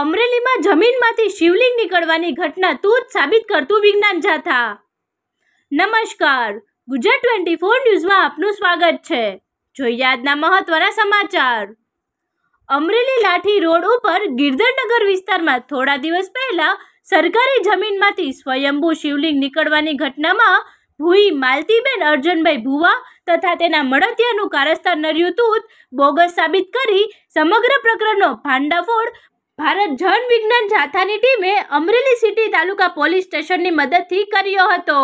અમરેલીમાં જમીનમાંથી શિવલિંગ નીકળવાની ઘટના તૂત સાબિત કરતું વિજ્ઞાન જાથા। નમસ્કાર, ગુજરાત 24 ન્યૂઝમાં આપનું સ્વાગત છે। જોઈએ આજના મહત્વના સમાચાર। અમરેલી લાઠી રોડ ઉપર ગિરધરનગર વિસ્તારમાં થોડા દિવસ પહેલા સરકારી જમીનમાંથી સ્વયંભૂ શિવલિંગ નીકળવાની ઘટનામાં ભૂઈ માલતીબેન અર્જનભાઈ ભુવા તથા તેના મળતિયાનું કારસ્તાન નર્યું તૂત બોગસ સાબિત કરી સમગ્ર પ્રકરણનો ભાંડાફોડ ભારત જન વિજ્ઞાન જાથાની ટીમે અમરેલી સિટી તાલુકા પોલીસ સ્ટેશનની મદદથી કર્યો હતો।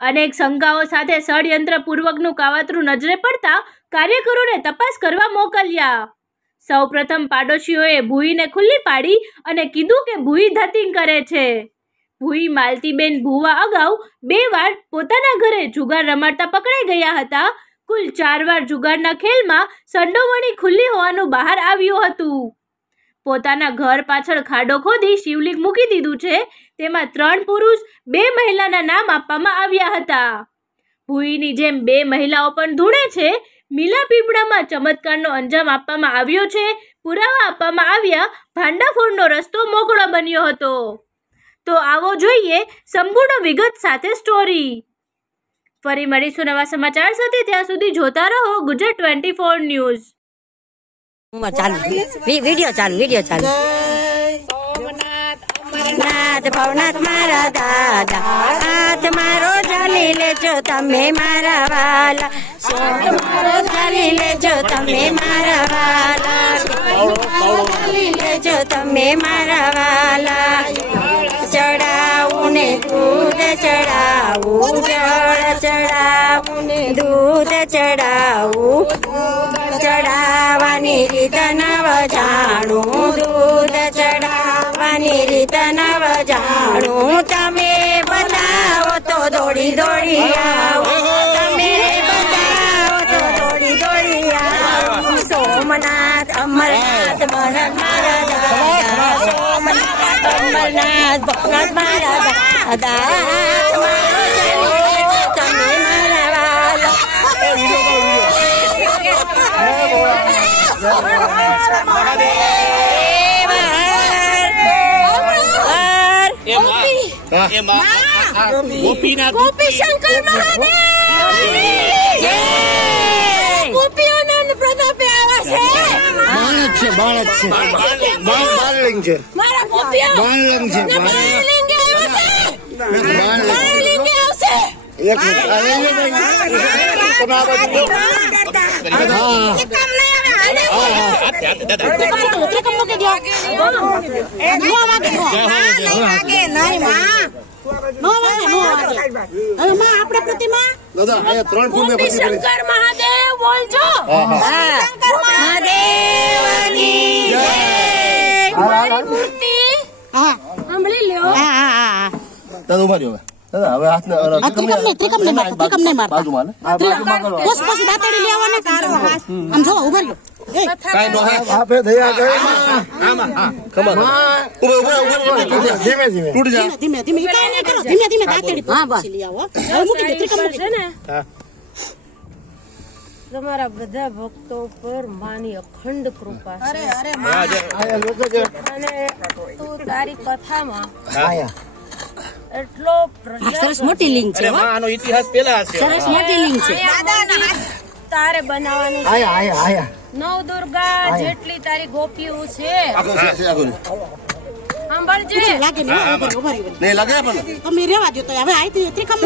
અનેક શંકાઓ સાથે ષડયંત્રપૂર્વકનું કાવતરું નજરે પડતા કાર્યકરોને તપાસ કરવા મોકલ્યા। સૌપ્રથમ પાડોશીઓએ ભૂઈને ખુલ્લી પાડી અને કીધું કે ભૂઈ ધતિંગ કરે છે। ભૂઈ માલતીબેન ભુવા અગાઉ 2 વાર પોતાના ઘરે જુગાર રમાડતા પકડાઈ ગયા હતા। કુલ 4 વાર જુગારના ખેલમાં સંડોવણી ખુલ્લી હોવાનું બહાર આવ્યું હતું। પોતાના ઘર પાછળ ખાડો ખોદી શિવલિંગ મૂકી દીધું છે। તેમાં 3 પુરુષ 2 મહિલાના નામ આપવામાં આવ્યા હતા। ભૂઈની જેમ 2 મહિલાઓ પણ ધૂણે છે। મીલા પીપળામાં ચમત્કારનો અંજામ આપવામાં આવ્યો છે। પુરાવા આપવામાં આવ્યા, ભાંડાફોડનો રસ્તો મોકળો બન્યો હતો। તો આવો જોઈએ સંપૂર્ણ વિગત સાથે સ્ટોરી। ફરી મળીશું નવા સમાચાર સાથે, ત્યાં સુધી જોતા રહો ગુજરાત 24 ન્યૂઝ। वीडियो चालू सोमनाथ भवनाथ मारा दादा हाथ मारो जाली लेजो तमे मारा वाला सोमनाथ जाली लेजो तमे मारा वाला जाली लेजो तमे मारा वाला चढ़ाऊं ने दूध चढ़ाऊं जड़ चढ़ाऊं ने दूध चढ़ाऊं चढ़ावानी રીત નવ જાણું દૂધ ચઢાવવાની રીત નવ જાણું તમે બતાવો તો દોડી દોડી આવો તમે બતાવો તો દોડી દોડી આવો સોમનાથ અમરનાથ ભરત મારા દાદા સોમનાથ અમરનાથ ભરત મારા દાદા મારો તમે મારા વાલા गोपी शंकर महादेव गोपीओनंद प्रतापे आवा छे बाळक छे बाळलिंग छे मारा गोपीओ बाळलिंग छे बाळलिंग आवा छे बाळलिंग आवશે એક શંકર મહાદેવ બોલજો શંકર મહાદેવની જય મૂર્તિ સાંભળી લ્યો દાદા ઉભા રહ્યો દાદા હવે હાથ ત્રિકમ ને માર બાજુમાં બસ દાતડી લેવાના આમ જો ઉભા રહ્યો કાઈ નો આપે દયા કરે આમાં ખબર ધીમે ધીમે ટૂટ જા ધીમે ધીમે કરો ધીમે ધીમે દાતડી હા બસ લઈ આવો હવે મૂકી દે ત્રિકમ છે ને હા તમારા બધા ભક્તો પર માની અખંડ કૃપા છે। અરે આયા લોકો છે અને તું તારી કથામાં એટલો સરસ મોટી લિંક છે આનો ઇતિહાસ પેલા છે સરસ મોટી લિંક છે દાદાના તારે બનાવવાની છે। આયા નવ દુર્ગા જેટલી તારી ગોપીઓ છે સાંભળજે લાગે ને ઉભા રહ્યો નહીં લાગે પણ તમે રેવા દો તો હવે આઈ ત્રિકમ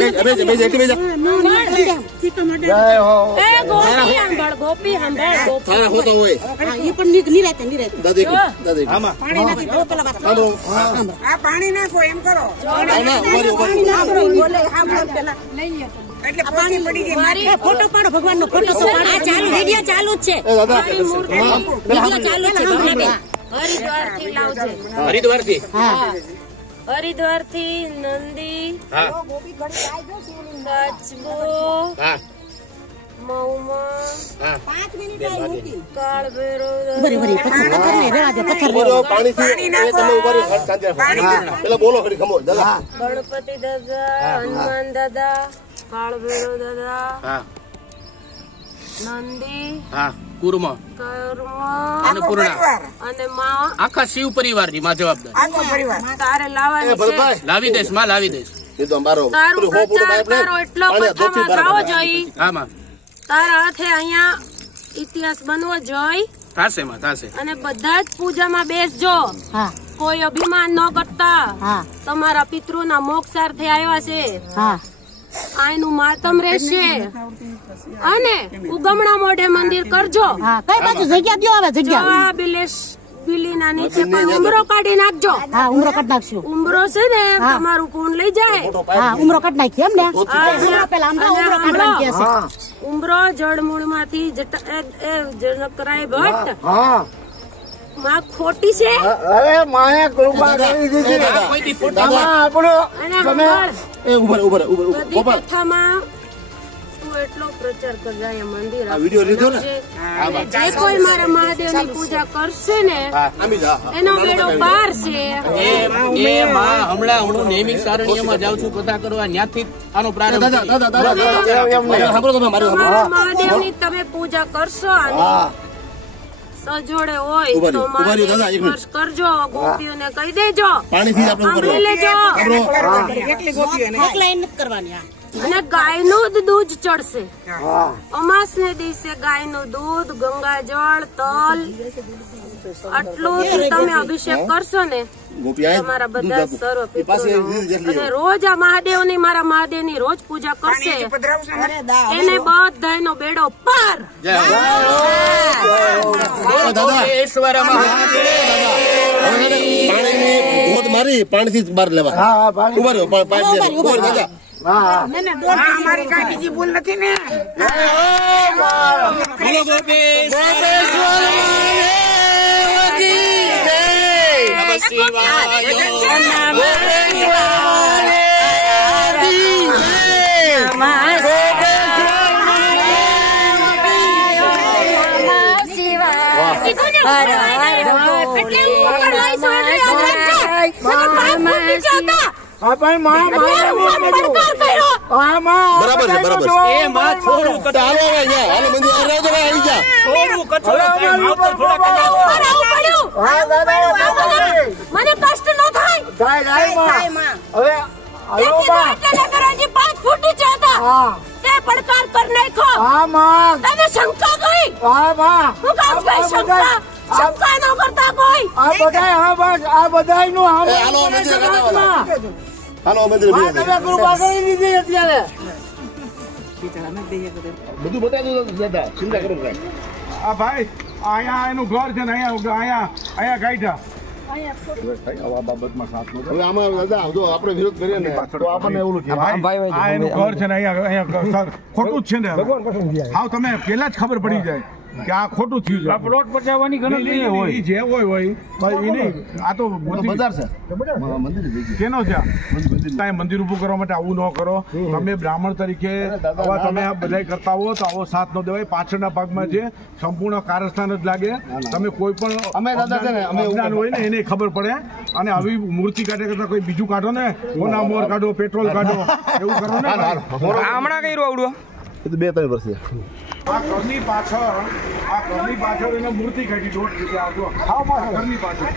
જય હો એ ગોપી સાંભળ ગોપી સાંભળ ગોપી હા હોતો હોય એ પણ નિરાતે દાદી આમાં પાણી નાખી દો પેલા વાત આ પાણી નાખો એમ કરો પાણી નાખો બોલે સાંભળ પેલા લઈએ એટલે પાણી પડી ગઈ મારી ફોટો પાડો ભગવાનનો ફોટો તો પાડો આ ચાલુ વિડિયો ચાલુ જ છે વિડિયો ચાલુ છે ભાવનાબેન હરિદ્વાર થી લાવજે હરિદ્વાર થી હા હરિદ્વાર થી નંદી હા કાચબો હા મૌમા હા 5 મિનિટ આઈ મૂકી કાળભેરો બરી પથ્થર ને રેવા દે પથ્થર પાણી તમે ઉભા રહ્યો શાંતિ પેલા બોલો ખડી ખમો દાદા ગણપતિ દાદા હનુમાન દાદા કાળભેરો દાદા હા નંદી, હા, કુર્મ, કર્મ અન્નપૂર્ણા અને માં આખા શિવ પરિવારની માં જવાબદાર. તારે લાવવાની છે. લાવી દઈશ માં, લાવી દઈશ. તારું પ્રચાર કરો એટલો કથામાં ગાવો જોઈ. હા માં, તારા હાથે અહીંયા ઇતિહાસ બનવો જોઈ. થાશે માં, થાશે. અને બધા જ પૂજામાં બેસજો. કોઈ અભિમાન ન કરતા. તમારા પિતૃના મોક્ષાર્થે આવ્યા છે. આનું માતમ રહેશે અને ઉગમણા મોઢે મંદિર કરજો. કઈ બાજુ જગ્યા દો હવે જગ્યા બિલીના નીચે પણ ઉમરો કાઢી નાખજો. હા ઉમરો કાઢી નાખશું. ઉમરો છે ને તમારું કોણ લઈ જાય. હા ઉમરો કાઢી નાખી એમ ને પેલા ઉમરો કાઢવાની છે. ઉમરો જળમૂળ માંથી જનકરાય ભટ્ટ માં ખોટી છે. અરે માએ કૃપા કરી દીધી. બધી કથામાં તું એટલો પ્રચાર કરજો. અહીંયા મંદિર જે કોઈ મારા મહાદેવની પૂજા કરશે ને એનો બેડો પાર છે. એ માં હમણાં હું નેમિક સારણિયામાં જાઉં છું કથા કરવા, ત્યાંથી આનો પ્રારંભ. મહાદેવની તમે પૂજા કરશો અને સજોડે હોય તો સ્પર્શ કરજો. ગોપીઓને કહી દેજો, સાંભળી લેજો. અને ગાયનું જ દૂધ ચડશે. અમાસ ને દિવસે ગાયનું દૂધ, ગંગાજળ, તલ આટલું તમે અભિષેક કરશો ને તમારા બધા સર્વ અને રોજ આ મહાદેવની મારા મહાદેવની રોજ પૂજા કરશે એને બધાનો બેડો પાર. મારી પાણીથી બહાર લેવા. અમારી કઈ બીજી ભૂલ નથી ને. બરાબર છે, બરાબર છે. એ માં થોડું મને કષ્ટ ન થાય. હવે 5 ફૂટ છે તે પડકાર કર નાખો. તને શંકા ગઈ? હું કામ ગઈ શંકા? શંકા ન કરતા કોઈ. આ બધા નું હાલો મંદિર કૃપા કરી દીધી અત્યારે. બધું બતાવી દો દાદા, ચિંતા કરો ભાઈ. આ ભાઈ અહીંયા એનું ઘર છે ને અહીંયા ગાઈઠા. આ બાબતમાં સાથ નો હવે આમાં દાદા જો આપણે વિરોધ કરીએ ને તો આપણને એવું કે આ એનું ઘર છે ને અહીંયા ખોટું જ છે ને. હા તમે પેલા જ ખબર પડી જાય કે આ ખોટું થયું છે. પ્લોટ પચાવવાની ગણતરી હોય જે હોય એ નહીં. આ તો બજાર છે, મંદિર કેનો છે? મંદિર ઉભું કરવા માટે આવું ન કરો. તમે બ્રાહ્મણ તરીકે તમે આ બધા કરતા હો તો આવો સાથ ન દેવાય. પાછળના ભાગમાં છે સંપૂર્ણ કારસ્થાન જ લાગે. તમે કોઈ પણ અમે દાદા છે ને અમે હોય ને એને ખબર પડે. અને આવી મૂર્તિ કાઢે કરતા કોઈ બીજું કાઢો ને, કોના મોર કાઢો, પેટ્રોલ કાઢો, એવું કરો ને. હમણાં કઈ રોવડું એ તો 2-3 વર્ષ આ ઘરની પાછળ એને મૂર્તિ કાઢી દોઢ રીતે આવજો. ઘરની પાછળ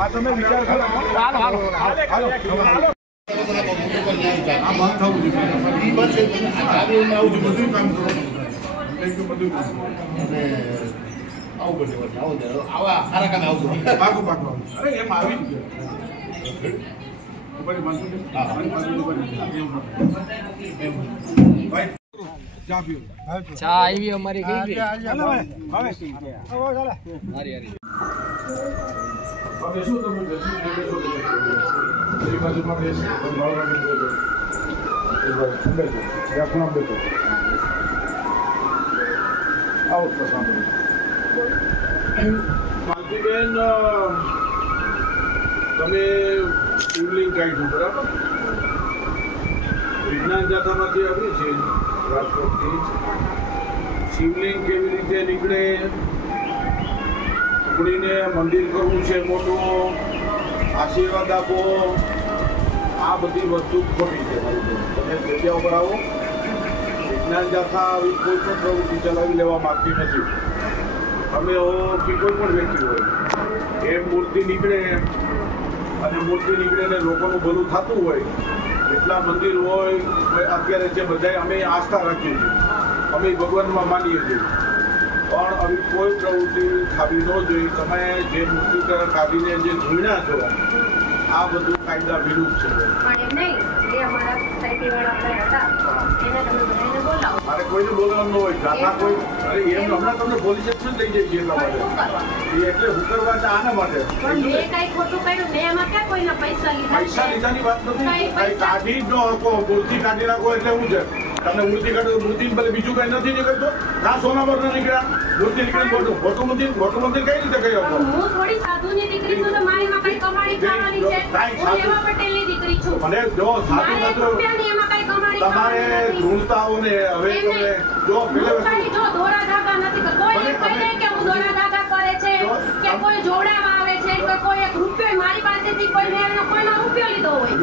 આ તમે વિચાર કરો. હાલો આ બંધ થવું બધું કામ કરો. અરે એમ આવી જ ચા આવી અમારી કઈ ગઈ. તમે શિવલિંગ કાઢ્યું બરાબર? વિજ્ઞાન જાથામાંથી આવ્યું છે રાજકોટથી. શિવલિંગ કેવી રીતે નીકળે, ઉકળીને મંદિર કરવું છે મોટું, આશીર્વાદ આપો, આ બધી વસ્તુ ખોટી છે. તમે જગ્યા ઉપર આવો, વિજ્ઞાન જાથા આવી કોઈ પણ પ્રવૃત્તિ ચલાવી લેવા માંગતી નથી. અમે કે કોઈ પણ વ્યક્તિ હોય એ મૂર્તિ નીકળે અને મૂર્તિ નીકળે ને લોકોનું ભલું થતું હોય, એટલા મંદિર હોય અત્યારે જે બધા અમે આસ્થા રાખીએ છીએ, અમે ભગવાનમાં માનીએ છીએ, પણ આવી કોઈ પ્રવૃત્તિ થવી ન જોઈએ. તમે જે મૂર્તિ કાઢીને જે ધૂણ્યા છો આ બધું કાયદા વિરુદ્ધ છે. મારે કોઈને બોલવાનું ન હોય. જાતા કોઈ એમ હમણાં તમને પોલીસ સ્ટેશન લઈ જઈએ એટલા માટે, એટલે હુકરવા આના માટે પૈસા લીધાની વાત નથી. કાઢી જ ન હકો, મૂર્તિ કાઢી નાખો એટલે શું છે? તમે મૂર્તિ કાઢો, મૂર્તિ બીજું કઈ નથી નીકળતો. ના સોના પર નીકળ્યા મૂર્તિ નીકળી મોટું મંદિર કઈ રીતે કહી શકો? હું થોડી સાધુની દીકરી છું તો મારી માં કઈ કમાણી થવાની છે. હું એવા પટેલની દીકરી છું. મને જો સાધુ તમારે ઢૂંઢતાઓ ને હવે તમે જો દોરા ધાગા નથી, કોઈ એમ કહી દે કે હું દોરા ધાગા કરે છે કે કોઈ જોડાવા આવે છે કે કોઈ એક રૂપિયો મારી પાસેથી કોઈનો રૂપિયો લીધો હોય,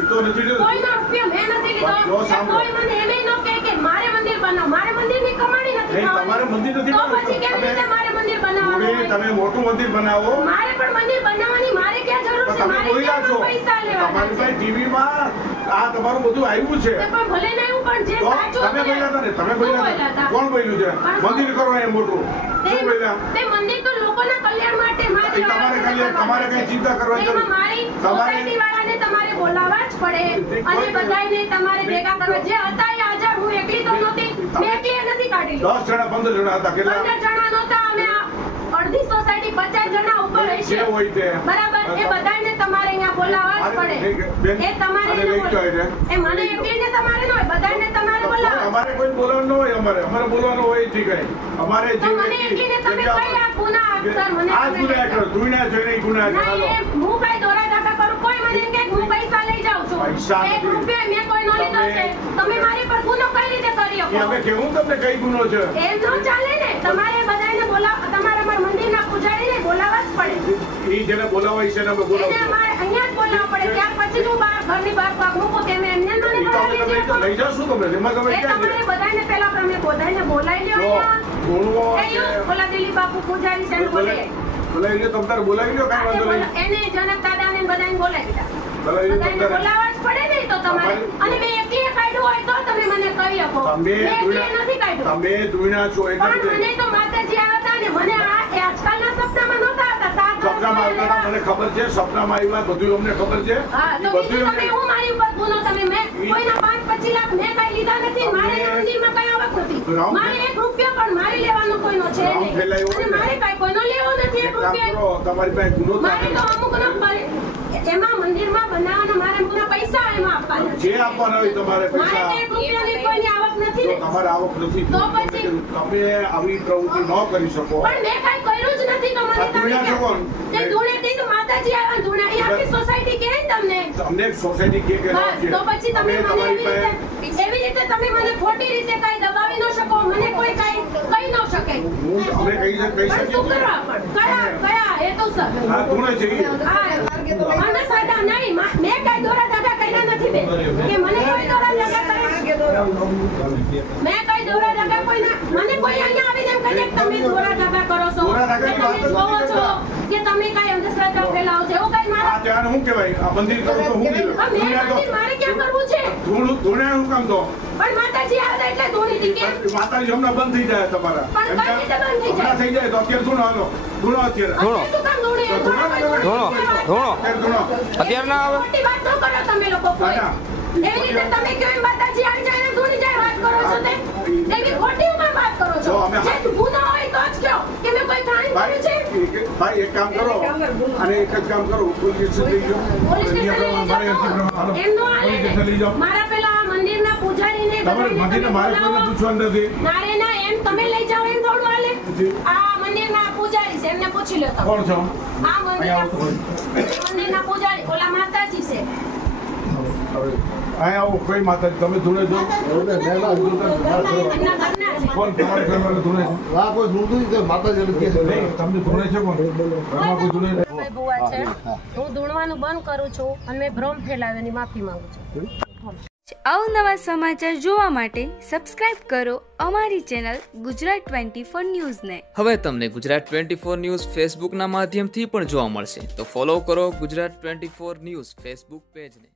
કોઈનો રૂપિયો મેં નથી લીધો, કોઈ મને એમ ન કહે કે મારે મંદિર બનાવો, મારે મંદિરની કમાણી નથી થવાની. તમારે મંદિર નથી તો પછી કેવી રીતે મારે મંદિર બનાવવાનું? તમે મોટું મંદિર બનાવો. મારે પણ મંદિર બનાવવાની મારે ક્યાં જરૂર છે? મારે ક્યાં પૈસા લેવાના? તમારી પાસે ટીવીમાં આ તમારું બધું આવ્યું છે. પણ ભલે ને એવું, પણ જે સાચું તમે બોલ્યા હતા ને, તમે બોલ્યા હતા. કોણ બોલ્યું છે મંદિર કરો એ મોટું? શું બોલ્યા? તે મંદિર તો લોકોના કલ્યાણ માટે તમારે કઈ ચિંતા કરવાની જરૂર નથી. મારી સોસાયટી વાળાને તમારે બોલાવવા જ પડે અને બધાને તમારે ભેગા કરવા. જે હતા એ હાજર, હું એકલી તો નહોતી, મેં એકલી નથી કાઢી. 10 જણા 15 જણા હતા. કેટલા? 15 જણા નહોતા. અમે અડધી સોસાયટી 50 જણા ઉપર હશે, બરાબર? એ બધાને તમારે અહીંયા બોલાવવા જ પડે. એ તમારે એ મને એકલીને તમારે ન હોય, બધાને તમારે બોલાવવા. અમારે કોઈ બોલવાનું ન હોય. અમારે બોલવાનું હોય ઠીક છે. અમારે જે મને એકલીને તમે કઈ આ ગુના અક્ષર મને આ ગુના કરો, ગુના જોઈને ગુના કરો. હું કઈ દોરા ધાગા કરું? કોઈ મને કે હું પૈસા લઈ જાઉં છું, 1 રૂપિયા મેં કોઈ નો લીધો છે. તમે મારી પર ગુનો કઈ રીતે કરી શકો? અમે કેવું તમને કઈ ગુનો છે? એમ ન ચાલે ને. તમારે બધાને બોલાવ, તમારે અમારા મંદિરના પૂજારીને બોલાવવા જ પડે. ઈ જેને બોલાવાય છે ને અમે બોલાવો. એને અમારે અહીંયા જ બોલાવવા પડે. ત્યાર પછી હું ઘરની બહાર પગ મૂકું તેમ એમને મને બોલાવી દે. લઈ જાશું તમે. એમાં તમે ક્યાં તમારે બધાને પહેલા તમે બધાને બોલાવી લ્યો. અહીંયા બોલા દિલીપ બાપુ પૂજારી છે બોલે બોલાવી લો. તમે બોલાવી લો. કઈ વાંધો નહીં. એને જનક દાદાને બધાને બોલાવી દીધા. બધાને બોલાવવા જ પડે ને. તો તમારે અને મેં એકલીએ કાઢ્યું હોય તો તમે મને કહી શકો. મેં એકલીએ નથી કાઢ્યું. તમે ધૂણ્યા છો પણ મને તો માતાજી આવ્યા હતા ને મને આ આજકાલના સપનામાં નહોતા આવતા. સપનામાં આવતા મને ખબર છે. સપનામાં આવ્યા બધું અમને ખબર છે. હા, તો બીજું તમે હું મારી ઉપર ગુનો તમે મેં કોઈના 5-25 લાખ મેં કઈ લીધા નથી. મારે મંદિરમાં કઈ આવક નથી. મારે 1 રૂપિયો પણ મારી લેવાનો કોઈનો છે નહીં. અને મારે કઈ કોઈનો લેવો નથી 1 રૂપિયો. તમારી પાસે ગુનો મારે તો અમુક એમાં મંદિરમાં બનાવવાના મારે પૂરા પૈસા એમાં આપવાના જે આપવાના હોય તમારે પૈસા. મારે 1 રૂપિયાની કોઈની આવક નથી ને. તમારે આવક નથી તો પછી તમે આવી પ્રવૃત્તિ ન કરી શકો. પણ મેં કઈ કર્યું જ નથી. તો મને તમે તે ધૂણેથી તો માતાજી આવ્યા ધૂણા. એ આખી સોસાયટી કહે ને તમને. તમને સોસાયટી કે બસ તો પછી તમે મને એવી રીતે તમે મને ખોટી રીતે કઈ દબાવી ન શકો. મને કોઈ કઈ કહી ન શકે. અમે કહી શકીએ. શું કરવા પણ કયા એ તો સર હા ધૂણે છે. મને સાદા નહીં. મેં કઈ દોરા ધાગા કર્યા નથી. બે કે મને કોઈ દોરા ધાગા કરે. મેં કઈ દોરા ધાગા કોઈ ના. મને કોઈ અહીંયા આવીને એમ કહે તમે દોરા ધાગા કરો છો, કે તમે જોવો છો, કે તમે કઈ અંધશ્રદ્ધા ફેલાવો છો, એવું કઈ મારા ત્યાં શું કહેવાય? આ મંદિર કરો તો હું મંદિર મારે ક્યાં કરવું છે? ધૂણે શું કામ તો? પણ માતાજી આવે એટલે ધૂણી હતી કેમ? માતાજી હમણાં બંધ થઈ જાય તમારા. પણ કઈ રીતે બંધ થઈ જાય? થઈ જાય તો અત્યારે ધૂણો હાલો. ધૂણો અત્યારે શું કામ ધૂણી? અત્યારે ના આવે. ખોટી વાત ન કરો તમે લોકો કોઈ. એવી રીતે તમે કેમ માતાજી આવી જાય અને ધૂણી જાય વાત કરો છો તે? એવી ખોટી ઉમાં વાત કરો છો. જે ગુનો હોય તો જ કહો કે મેં કોઈ ક્રાઇમ કર્યું છે. ભાઈ એક કામ કરો અને એક જ કામ કરો. પોલીસ સ્ટેશન લઈ જાઓ. પોલીસ સ્ટેશન એમ નો હાલે. મારા પેલા મંદિરના પૂજારીને મંદિરને મારે કોઈને પૂછવાનું નથી. મારે ના એમ તમે લઈ જાઓ એમ થોડું હાલે. આ મંદિરના પૂજારી છે એમને પૂછી લો તમે. કોણ છો? આ મંદિરના પૂજારી ઓલા માતાજી છે. અહીંયા આવો. કઈ માતાજી? તમે ધૂણે જો. કોણ તમારે ઘરવાળા ધૂણે છે? આ કોઈ ધૂણતું માતાજી નહીં. તમને ધૂણે છે કોણ? ઘરમાં કોઈ ધૂણે છે? ભુવા છે. હું ધૂણવાનું બંધ કરું છું અને મેં ભ્રમ ફેલાવ્યો એની માફી માંગુ છું. અવનવા સમાચાર જોવા માટે સબસ્ક્રાઇબ કરો અમારી ચેનલ ગુજરાત 24 ન્યૂઝને. હવે તમને ગુજરાત 24 ન્યૂઝ ફેસબુકના માધ્યમથી પણ જોવા મળશે, તો ફોલો કરો ગુજરાત 24 ન્યૂઝ ફેસબુક પેજને.